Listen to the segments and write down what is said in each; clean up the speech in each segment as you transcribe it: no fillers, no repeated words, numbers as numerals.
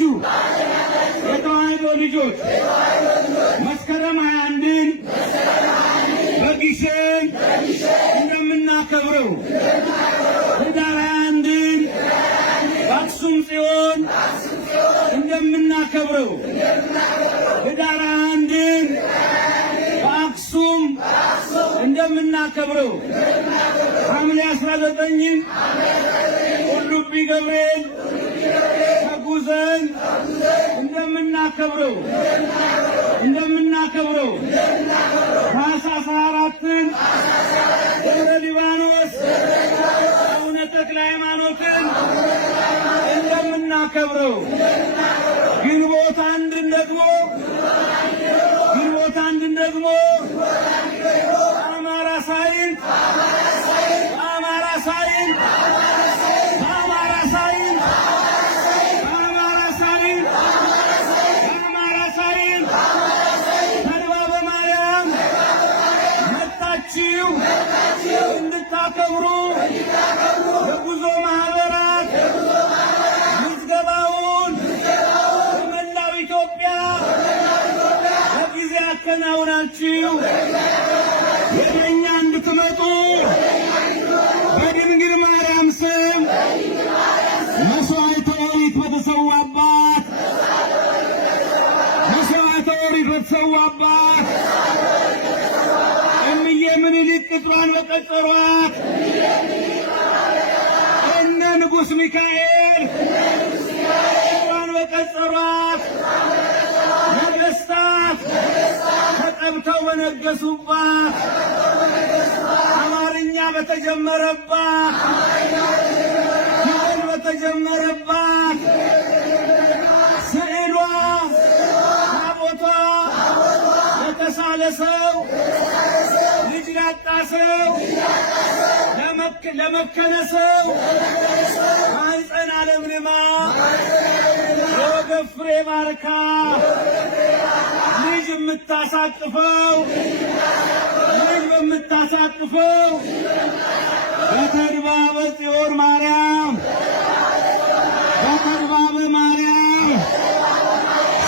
ያላችሁ የተዋሕዶ ልጆች መስከረም 21ን በግሸን እንደምናከብረው ህዳር 21ን በአክሱም ጽዮን እንደምናከብረው ህዳር 21ን በአክሱም እንደምናከብረው ሐምሌ 19ን ቁልቢ ገብርኤል ተጉዘን እንደምናከብረው ታኅሳስ 24ን ደብረ ሊባኖስ አቡነ ተክለ ሃይማኖትን እንደምናከብረው ግንቦት አንድን ደግሞ አማራ ሳይንት እንድታከብሩ የጉዞ ማህበራት ምዝገባውን በመላው ኢትዮጵያ በጊዜ አከናውናችሁ ወደኛ እንድትመጡ በድንግል ማርያም ስም መስዋዕተ ኦሪት በተሰዋባት እምዬ ምኒልክ ቅጥሯን በቀጠሯት እነ ንጉሥ ሚካኤል ቅጥሯን በቀጠሯት ነገሥታት ተቀብተው በነገሱባት አማርኛ በተጀመረባት ፊደል በተጀመረባት ስዕሏ ታቦቷ ለተሳለ ሰው ልጅ ላጣ ሰው ለመከነ ሰው ማኅፀን አለምልማ የወገብ ፍሬ ባርካ ልጅ በምታሳቅፈው በተድባበ ጽዮን ማርያም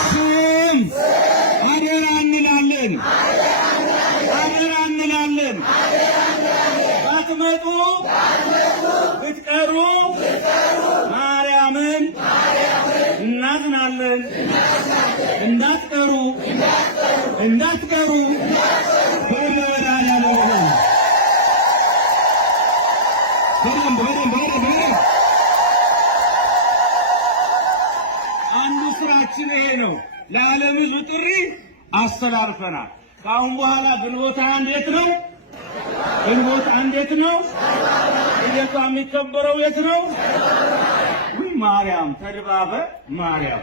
ስም አደራ እንላለን። ባትመጡ ብትቀሩ ማርያምን እናዝናለን። እንዳትቀሩ አንዱ ስራችን ይሄ ነው። ለዓለም ሕዝብ ጥሪ አስተላልፈናል። ከአሁን በኋላ ግንቦት አንድ የት ነው? ልደቷ የሚከበረው የት ነው? ማርያም ተድባበ ማርያም